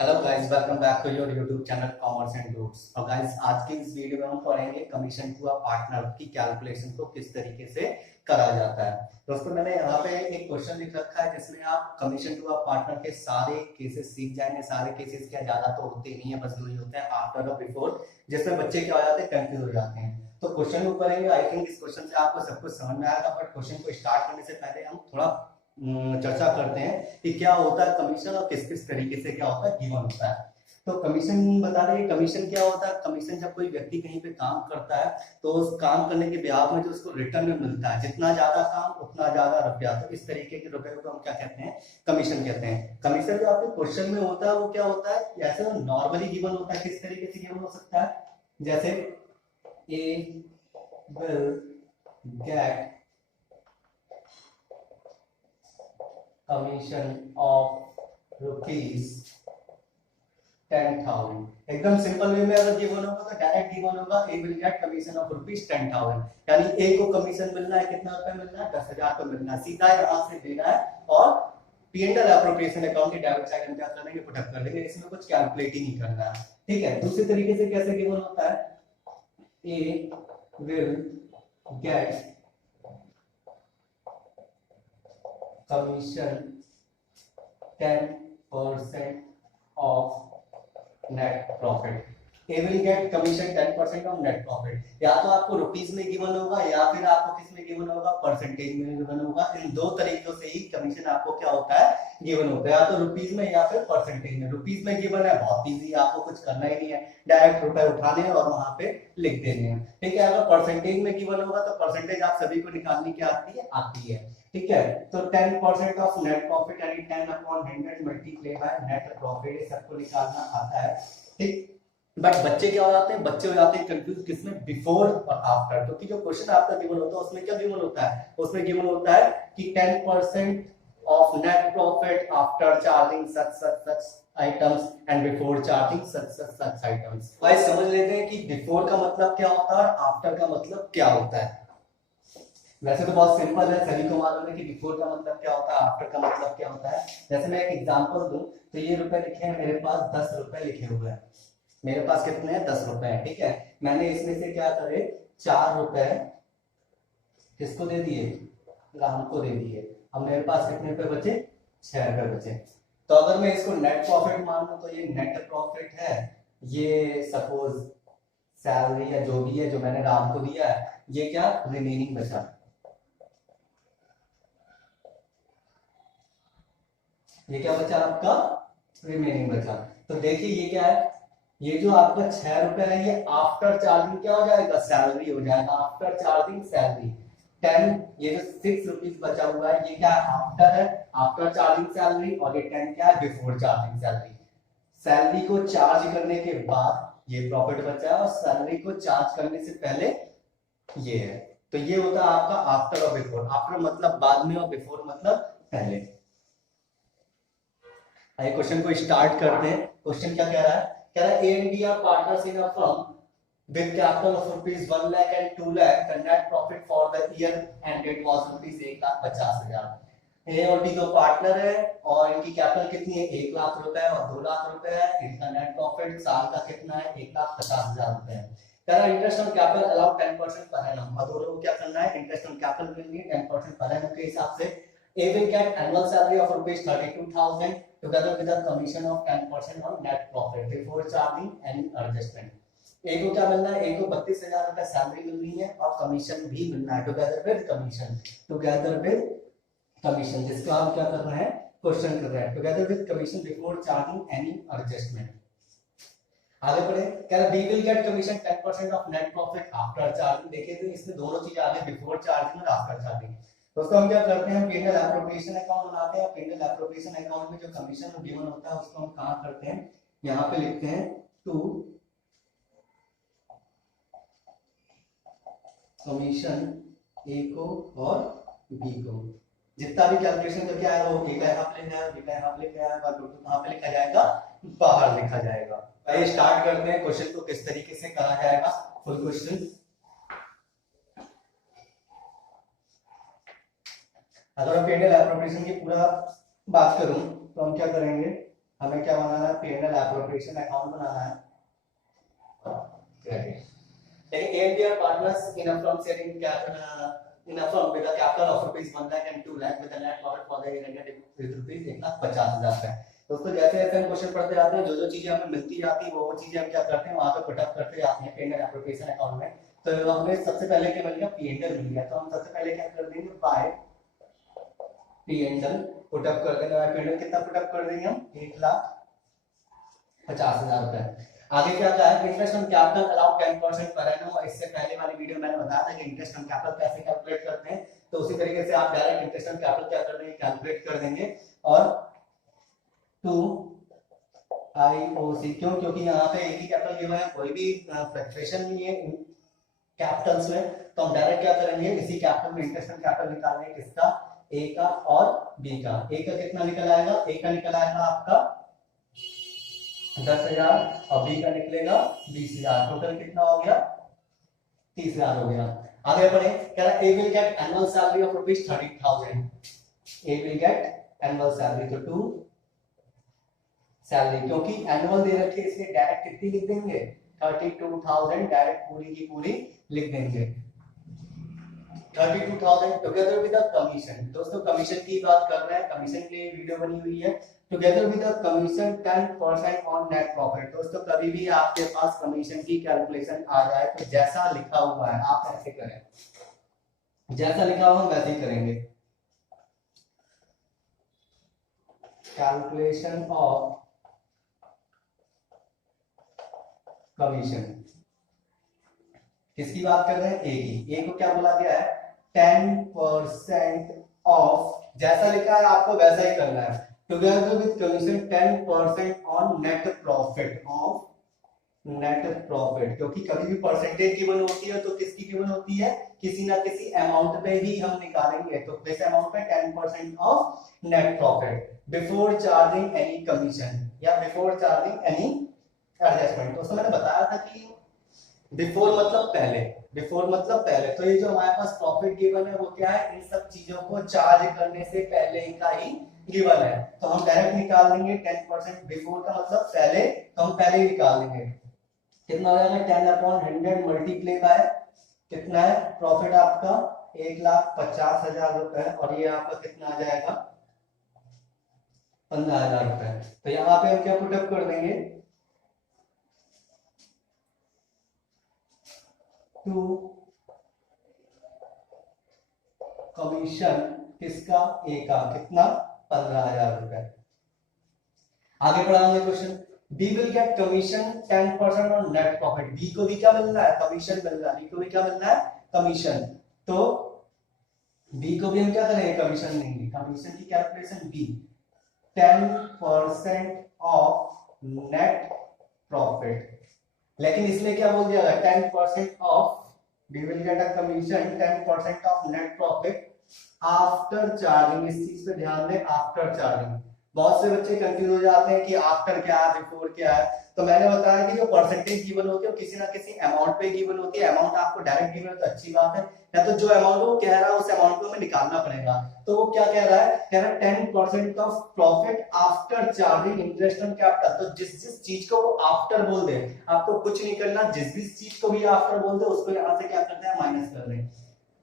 Hello guys, welcome back to your YouTube channel Commerce and Roots. और guys, आज की इस वीडियो में हम पढ़ेंगे कमीशन टू अ पार्टनर की कैलकुलेशन को किस तरीके से करा जाता है। दोस्तों, मैंने यहाँ पे एक क्वेश्चन लिख रखा है जिसमें आप कमीशन टू अ पार्टनर के सारे केसेस सीख जाएंगे। सारे केसेस क्या ज्यादा तो होते नहीं है, बस दो ही होते हैं, आफ्टर और बिफोर, जिसमें बच्चे क्या हो जाते हैं, कंफ्यूज हो जाते हैं। तो क्वेश्चन को करेंगे। आई थिंक इस क्वेश्चन से आपको सब कुछ समझ में आएगा, बट क्वेश्चन को स्टार्ट करने से पहले हम थोड़ा चर्चा करते हैं कि क्या होता है कमीशन और किस किस तरीके से क्या होता है गिवन होता है। तो कमीशन बता देंगे। कमीशन क्या होता है? कमीशन जब कोई व्यक्ति कहीं पे काम करता है तो उस काम करने के ब्याज में जो उसको रिटर्न में मिलता है, जितना ज्यादा काम उतना ज्यादा रुपया, तो इस तरीके के रुपए को हम क्या कहते हैं? कमीशन कहते हैं। कमीशन जो आपके क्वेश्चन में होता है वो क्या होता है? ऐसे नॉर्मली गिवन होता है। किस तरीके से गिवन हो सकता है? जैसे A will get commission of rupees 10,000। एकदम सिंपल वे में अगर गिवन होगा तो डायरेक्ट गिवन होगा A will get commission of rupees 10,000, यानी ए को कमीशन मिलना है। कितना रुपए मिलना है? 10,000 रुपए मिलना है। सीधा यहां से देना है और पी&एल एप्रोप्रिएशन अकाउंट के डेबिट साइड में क्या कर देंगे? पुट अप कर देंगे। इसमें कुछ कैलकुलेटिंग ही करना है। ठीक है। दूसरे तरीके से कैसे गिवन होता है? A will get commission 10% of net profit. A will get commission 10% of net profit. या तो आपको रुपीस में गिवन होगा या फिर आपको किस में गिवन होगा? परसेंटेज में गिवन होगा। इन दो तरीकों से ही कमीशन आपको क्या होता है? गिवन होता है, या तो रुपीस में या फिर परसेंटेज में। रुपीस में गिवन है, बहुत इजी, आपको कुछ करना ही नहीं है, डायरेक्ट रुपए उठाने हैं और वहां पे लिख देने हैं। ठीक है। अगर परसेंटेज में गिवन होगा तो परसेंटेज आप सभी को निकालनी क्या आती है। ठीक है। तो 10% ऑफ नेट प्रॉफिट यानी 10/100 मल्टीप्लाई बाय नेट प्रॉफिट, सबको निकालना आता है। ठीक। बट बच्चे क्या हो जाते हैं? बच्चे हो जाते हैं कंफ्यूज किसमें? बिफोर और आफ्टर। क्योंकि जो क्वेश्चन आपका गिवन होता है उसमें क्या गिवन होता है? उसमें गिवन होता है कि 10% of net profit after charging such such such items and before charging such such such items. भाई समझ लेते हैं कि बिफोर का मतलब क्या होता है और आफ्टर का मतलब क्या होता है। वैसे तो बहुत सिंपल है, सभी को मालूम है कि बिफोर का मतलब क्या होता है, आफ्टर का मतलब क्या होता है। जैसे मैं एक एग्जांपल दूं तो ये रुपए लिखे हैं मेरे पास, 10 रुपए लिखे हुए हैं। मेरे पास कितने हैं? 10 रुपए हैं। ठीक है। मैंने इसमें से क्या करे, 4 रुपए किसको दे दिए? राम को दे दिए। अब मेरे पास कितने रुपए बचे? 6 रुपए बचे। तो अगर मैं इसको नेट प्रॉफिट मान लूं तो ये नेट प्रॉफिट है। ये सपोज सैलरी या जो भी है जो मैंने राम को दिया है, ये क्या रिमेनिंग बचा। ये क्या बचा आपका? रिमेनिंग बचा। तो देखिए ये क्या है? ये जो आपका 6 रुपए है ये आफ्टर चार्जिंग क्या हो जाएगा? सैलरी हो जाएगा। After charging salary 10। ये जो 6 रुपीज बचा हुआ है ये क्या है? आफ्टर है, आफ्टर चार्जिंग सैलरी। और ये 10 क्या है? Before charging salary. सैलरी को चार्ज करने के बाद ये प्रॉफिट बचा है और सैलरी को चार्ज करने से पहले ये है। तो ये होता है आपका आफ्टर और बिफोर। आफ्टर मतलब बाद में और बिफोर मतलब पहले। आइए क्वेश्चन को स्टार्ट करते हैं। क्वेश्चन क्या कह रहा है? कह रहा है A and B are partners in a firm with capital of rupees 1 lakh and 2 lakh. The net profit for the year ended was rupees 1,50,000। ए और बी दो पार्टनर है और इनकी कैपिटल कितनी है? 1 लाख रुपए और 2 लाख रुपए है। इनका नेट प्रॉफिट साल का कितना है? 1,50,000 रुपए है। कह रहा है interest on capital allow 10% per annum. और दोनों को क्या करना है? इंटरेस्ट ऑन कैपिटल के लिए 10% पर एनम के हिसाब से। A will get annual salary of rupees 32,000 together with a commission of 10% on net profit before charging any adjustment। ए को क्या मिलना है? ए को 32,000 रुपए सैलरी मिल रही है और कमीशन भी मिलना है। Together with commission, together with commission, जिसका हम क्या कर रहे हैं? क्वेश्चन कर रहे हैं। Together with commission before charging any adjustment. आगे बढ़े। कह रहा B will get commission 10% of net profit after charging. देखिए तो इसमें दोनों चीजें आ गई, बिफोर चार्जिंग और आफ्टर चार्जिंग। दोस्तों हम क्या करते हैं? पी&एल एप्रोप्रिएशन अकाउंट बनाते हैं। पी&एल एप्रोप्रिएशन अकाउंट में जो कमीशन गिवन होता है उसको हम कहां करते हैं? यहां पे लिखते हैं टू कमीशन ए को और बी को। जितना भी कैलकुलेशन करके आएगा वो ए का यहाँ पे लिखा है, बी का यहाँ पे लिखा है, और कहां पे लिखा जाएगा? बाहर लिखा जाएगा। आइए स्टार्ट करते हैं क्वेश्चन को किस तरीके से करा जाएगा। फुल क्वेश्चन अगर मैं पी&एल एप्रोप्रिएशन की पूरा बात करूं तो हम क्या करेंगे? हमें क्या बनाना है, P&L एप्रोप्रिएशन अकाउंट बनाना है, credit. Taking ANPR partners in a firm sharing in a firm with a capital of rupees 1 lakh and 2 lakh with a net profit for the year ended with rupees 1,50,000 है। दोस्तों जैसे जैसे हम question पढ़ते जाते हैं, जो जो चीजें हमें मिलती जाती है वो चीजें हम क्या करते हैं वहां पे पुट अप करते जाते हैं P&L एप्रोप्रिएशन अकाउंट में। तो हमें सबसे पहले क्या मिल गया, P&L मिल गया, तो हम सबसे पहले क्या कर देंगे, बाय P&L पुट अप कर देंगे। P&L कितना पुट अप कर देंगे हम, 1,50,000 रुपए। आगे क्या कहा है, interest on capital allow 10% per annum. इससे पहले वाली वीडियो मैंने बताया था कि इंटरेस्ट ऑन कैपिटल कैसे कैलकुलेट करते हैं, तो उसी तरीके से आप डायरेक्ट इंटरेस्ट ऑन कैपिटल क्या कर देंगे, कैलकुलेट कर देंगे। और टू आईओसी, क्यों, क्योंकि यहाँ पे एक ही कैपिटल गिवन है, कोई भी फ्लक्चुएशन नहीं है कैपिटल्स में, तो हम डायरेक्ट क्या करेंगे, इसी कैपिटल में इंटरेस्ट ऑन कैपिटल निकालेंगे, किसका, ए का और बी का। ए का कितना निकल आएगा, ए का निकल आएगा आपका 10,000 और बी का निकलेगा 20,000। टोटल कितना हो गया, 30,000 हो गया। आगे बढ़े, कह रहा A will get annual salary of ₹30,000। A will get annual salary, तो टू सैलरी, क्योंकि एनुअल दे रखे इसलिए डायरेक्ट कितनी लिख देंगे, 32,000 डायरेक्ट पूरी की पूरी लिख देंगे। 32,000 टुगेदर विद द कमीशन। दोस्तों कमीशन की बात कर रहे हैं, कमीशन के लिए वीडियो बनी हुई है। Together with the commission 10% on net profit. दोस्तों कभी भी आपके पास कमीशन की कैलकुलेशन आ जाए तो जैसा लिखा हुआ है आप ऐसे करें, जैसा लिखा हुआ हम वैसे ही करेंगे। कैलकुलेशन ऑफ कमीशन, किसकी बात कर रहे हैं, ए की। ए को क्या बोला गया है, 10% ऑफ, जैसा लिखा है आपको वैसा ही करना है। Together with commission 10% on net profit, of net profit, क्योंकि कभी भी परसेंटेज गिवन होती है तो किसकी गिवन होती है, किसी ना किसी अमाउंट पे ही हम निकालेंगे। तो किस अमाउंट पे, 10% of net profit before charging any commission या बिफोर चार्जिंग एनी एडजस्टमेंट। दोस्तों मैंने बताया था कि बिफोर मतलब पहले, बिफोर मतलब पहले, तो ये जो हमारे पास प्रॉफिट गिवन है वो क्या है, इन सब चीजों को चार्ज करने से पहले का ही गिवन है, तो हम डायरेक्ट निकाल देंगे 10%। बिफोर का मतलब पहले, तो हम पहले ही निकाल देंगे। कितना हो जाएगा, 10/100 मल्टीप्लाई बाय कितना है, प्रॉफिट आपका 1,50,000 रुपए, और ये आपका कितना आ जाएगा, 15,000 रुपए। तो यहाँ पे हम क्या पुटअप कर देंगे, टू कमीशन किसका, ए का, कितना, 15,000 रुपए। आगे बढ़ाएंगे question, B will get commission 10% on net profit. B को भी क्या मिल रहा है, कमीशन मिल रहा है, बी को भी क्या मिल रहा है, कमीशन। तो बी को भी हम क्या करेंगे, कमीशन देंगे। कमीशन की calculation be 10% of net profit, लेकिन इसमें क्या बोल दिया गया, 10% of, we will get a commission 10% of net profit after charging. इस चीज पे ध्यान दें, आफ्टर चार्जिंग। बहुत से बच्चे कंफ्यूज हो जाते हैं कि आफ्टर क्या है, बिफोर क्या है। तो मैंने बताया कि जो परसेंटेज गिवन होती है वो किसी ना किसी अमाउंट पे गिवन होती है। अमाउंट आपको डायरेक्ट गिवन है तो अच्छी बात है, या तो जो अमाउंट वो कह रहा है उस अमाउंट को हमें निकालना पड़ेगा। तो वो क्या कह रहा है, कह रहा है 10% of profit after charging interest on capital. तो जिस जिस चीज को वो आफ्टर बोल दे, आपको कुछ नहीं करना, जिस जिस चीज को भी आफ्टर बोल दे उसको यहाँ से क्या करते हैं, माइनस कर दें।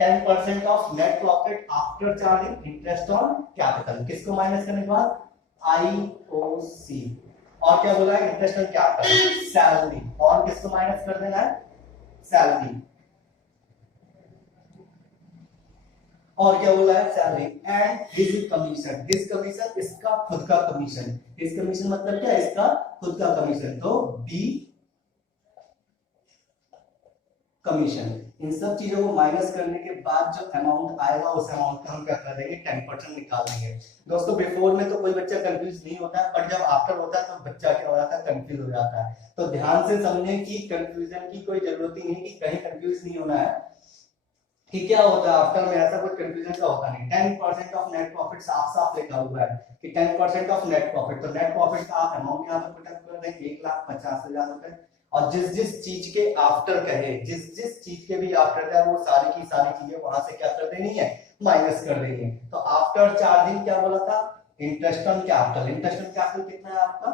10% of net profit after charging interest on capital, किसको माइनस करने के बाद, आईओसी। और क्या बोला है, इंटरेस्ट ऑन कैपिटल, सैलरी, और किसको माइनस कर देना है, सैलरी। और क्या बोला है, salary and his commission. His commission, इसका खुद का कमीशन। हिज कमीशन मतलब क्या, इसका खुद का कमीशन। तो बी कमीशन। इन सब चीजों को माइनस करने के बाद जो अमाउंट आएगा उस अमाउंट का हम क्या कर देंगे, 10% निकाल देंगे। दोस्तों बिफोर में तो कोई बच्चा कंफ्यूज नहीं होता है, बट जब आफ्टर होता है तो बच्चा क्या हो जाता है, कंफ्यूज हो जाता है। तो ध्यान से समझें कि कंफ्यूजन की कोई जरूरत ही नहीं, कि कहीं कंफ्यूज नहीं होना है कि क्या होता है आफ्टर में, ऐसा कुछ कंफ्यूजन का होता नहीं। 10% ऑफ नेट प्रॉफिट साफ साफ लिखा हुआ है कि 10% ऑफ नेट प्रॉफिट। तो नेट प्रॉफिट का आप अमाउंट यहाँ पे पुटअप कर दें 1,50,000 रुपए, और जिस जिस चीज के आफ्टर कहे, जिस जिस चीज के भी आफ्टर है वो सारी की सारी चीजें वहां से क्या कर देनी है, माइनस कर देनी है। तो आफ्टर चार्जिंग क्या बोला था, interest on capital, interest on capital कितना है आपका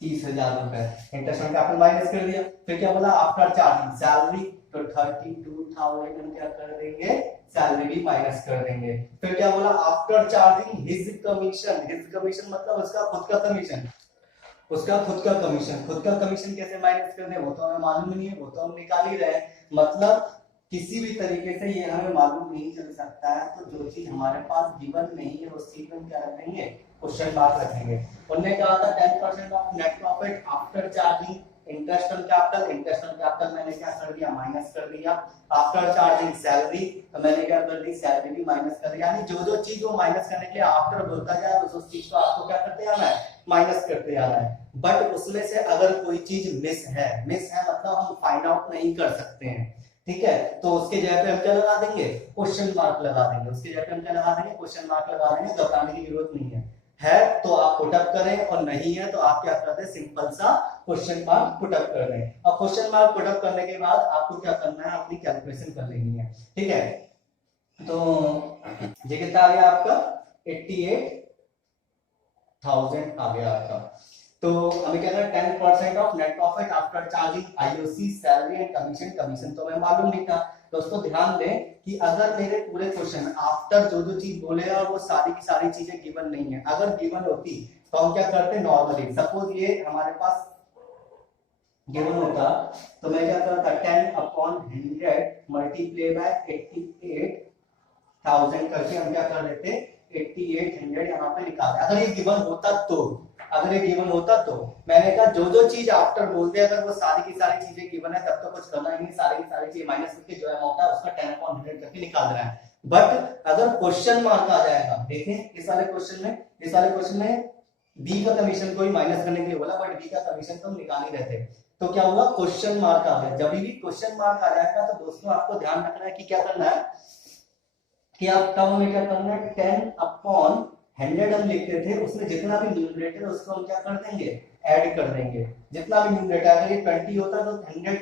30,000 रुपए, इंटरेस्ट ऑन कैपिटल माइनस कर दिया। फिर क्या बोला आफ्टर चार्जिंग सैलरी, तो 32,000 हम क्या कर देंगे सैलरी भी माइनस कर देंगे। फिर क्या बोला after charging his commission, his commission मतलब उसका खुद का कमीशन, उसका खुद का कमीशन, खुद का कमीशन कैसे माइनस कर दे वो तो हमें मालूम नहीं है, वो तो हम निकाल ही रहे हैं। मतलब किसी भी तरीके से ये हमें मालूम नहीं चल सकता है, तो जो चीज हमारे पास गिवन नहीं है उस चीज में क्या रखेंगे क्वेश्चन मार्क रखेंगे। उन्होंने कहा था 10% of net profit after charging interest on capital, interest on capital मैंने क्या कर दिया माइनस कर दिया। आफ्टर चार्जिंग सैलरी, तो मैंने क्या कर दी सैलरी भी माइनस कर दिया। यानी जो जो चीज वो माइनस करने के लिए आफ्टर बोलता जाए उस चीज को आपको क्या करते आना है माइनस करते आना है। बट उसमें से अगर कोई चीज मिस है, मिस है मतलब हम फाइंड आउट नहीं कर सकते हैं, ठीक है, तो उसके जगह पे हम क्या लगा देंगे क्वेश्चन मार्क लगा देंगे, उसके जगह पे हम क्या लगा देंगे क्वेश्चन मार्क लगा देंगे, घबराने की जरूरत नहीं है तो आप पुट अप करें और नहीं है तो आप क्या करते हैं सिंपल सा क्वेश्चन मार्क पुट अप कर दें। अब क्वेश्चन मार्क पुट अप करने के बाद आपको क्या करना है अपनी कैलकुलेशन कर लेनी है, ठीक है। तो ये कितना आ गया आपका 88,000 आ गया आपका। तो हमें क्या करना 10% of net profit after charging IOC salary and commission, commission तो हमें मालूम नहीं था। दोस्तों ध्यान दें कि अगर मेरे पूरे क्वेश्चन में आफ्टर जो जो चीज बोले और वो सारी की सारी चीजें गिवन नहीं है, अगर गिवन होती तो हम क्या करते नॉर्मली, सपोज ये हमारे पास गिवन होता तो मैं क्या करता 10/100 मल्टीप्लाई बाय 88,000 करके हम क्या कर देते 8800 यहाँ पे निकाल। अगर ये गिवन होता तो, अगर ये गिवन होता तो मैंने कहा जो जो चीज आफ्टर बोलते हैं अगर वो सारी की सारी चीजें गिवन है तब तो कुछ करना ही नहीं, सारी की सारी चीज माइनस करके जो अमाउंट है उसका 10/100 करके निकाल देना है। बट अगर क्वेश्चन मार्क आ जाएगा, देखें इस वाले क्वेश्चन में, इस वाले क्वेश्चन में बी का कमीशन को ही माइनस करने के लिए बोला बट बी का कमीशन तो हम निकाल ही रहते, तो क्या हुआ क्वेश्चन मार्क आ गया। जब भी क्वेश्चन मार्क आ जाएगा तो दोस्तों आपको ध्यान रखना है कि क्या करना है कि आप टर्म में क्या करना है 10/100 हम लिखते थे उसमें जितना भी न्यूमरेटर उसको हम क्या कर देंगे ऐड कर देंगे। जितना भी न्यूमरेटर अगर ये 20 होता तो 100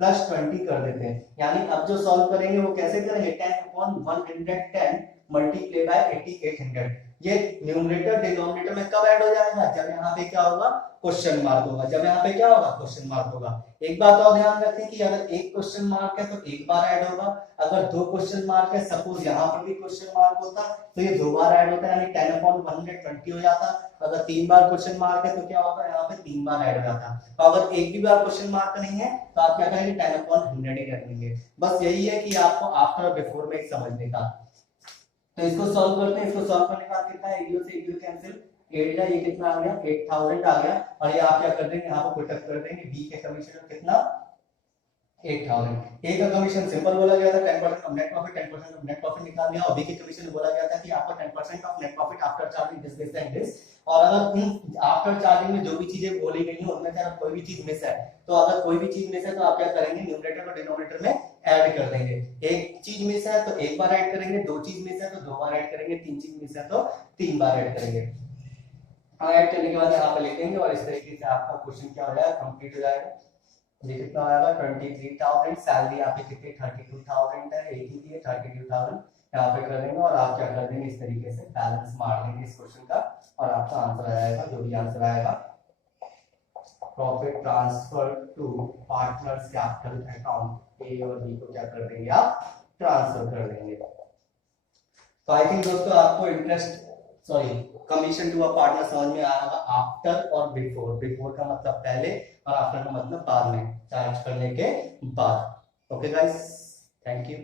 प्लस 20 कर देते हैं। यानी अब जो सॉल्व करेंगे वो कैसे करेंगे 10/110 मल्टीप्लाई बाय 8800। ये न्यूमरेटर डिनोमिनेटर में कब ऐड हो जाएगा जब यहाँ पे क्या होगा क्वेश्चन मार्क होगा, जब यहाँ पे क्या होगा क्वेश्चन मार्क होगा। एक बात और ध्यान रखें कि अगर एक क्वेश्चन मार्क है तो एक बार ऐड होगा, अगर दो क्वेश्चन मार्क है सपोज यहाँ पर भी क्वेश्चन मार्क होता तो ये दो बार ऐड होता है यानी 10/120 हो जाता। अगर तीन बार क्वेश्चन मार्क है तो क्या होगा यहाँ पे तीन बार ऐड हो जाता। तो अगर एक भी बार क्वेश्चन मार्क नहीं है तो आप क्या करेंगे 10/100 ही रख लेंगे। बस यही है कि आपको आफ्टर और बिफोर में समझने का। तो इसको सॉल्व करते हैं, इसको सॉल्व करने के बाद कितना है 80 से 80 कैंसिल 8 है, ये कितना आ गया 8000 आ गया। और ये आप क्या कर देंगे यहाँ पे पुट अप कर देंगे बी के कमीशन कितना 8000। ए का कमीशन सिंपल बोला गया था 10% of net profit, 10% of net profit निकाल दिया। और बी के कमीशन बोला गया था कि आपको 10% of net profit after charging this this and this. और अगर इन आफ्टर चार्जिंग में जो भी चीजें बोली गई हैं उनमें से अगर कोई भी चीज मिस है तो अगर कोई भी चीज मिस है तो आप क्या करेंगे न्यूमरेटर और डिनोमिनेटर में ऐड कर देंगे। एक चीज मिस है तो एक बार ऐड करेंगे, दो चीज मिस है तो दो बार ऐड करेंगे, तीन चीज मिस है तो तीन बार ऐड करेंगे। ऐड करने के बाद यहाँ पे लिखेंगे और इस तरीके से आपका क्वेश्चन क्या हो जाएगा कंप्लीट हो जाएगा। ये कितना आएगा 23,000, सैलरी आपकी कितनी 32,000 है, एक ही है 32,000 यहाँ पे कर देंगे और आप क्या कर देंगे इस तरीके से बैलेंस मार देंगे इस क्वेश्चन का और आपका आंसर आ जाएगा। जो भी आंसर आएगा profit transfer to partners capital account A और बी को क्या कर देंगे आप ट्रांसफर कर देंगे। तो आई थिंक दोस्तों आपको interest commission to a partner समझ में आएगा आफ्टर और बिफोर। बिफोर का मतलब पहले और आफ्टर का मतलब बाद में चार्ज करने के बाद। Okay guys, thank you.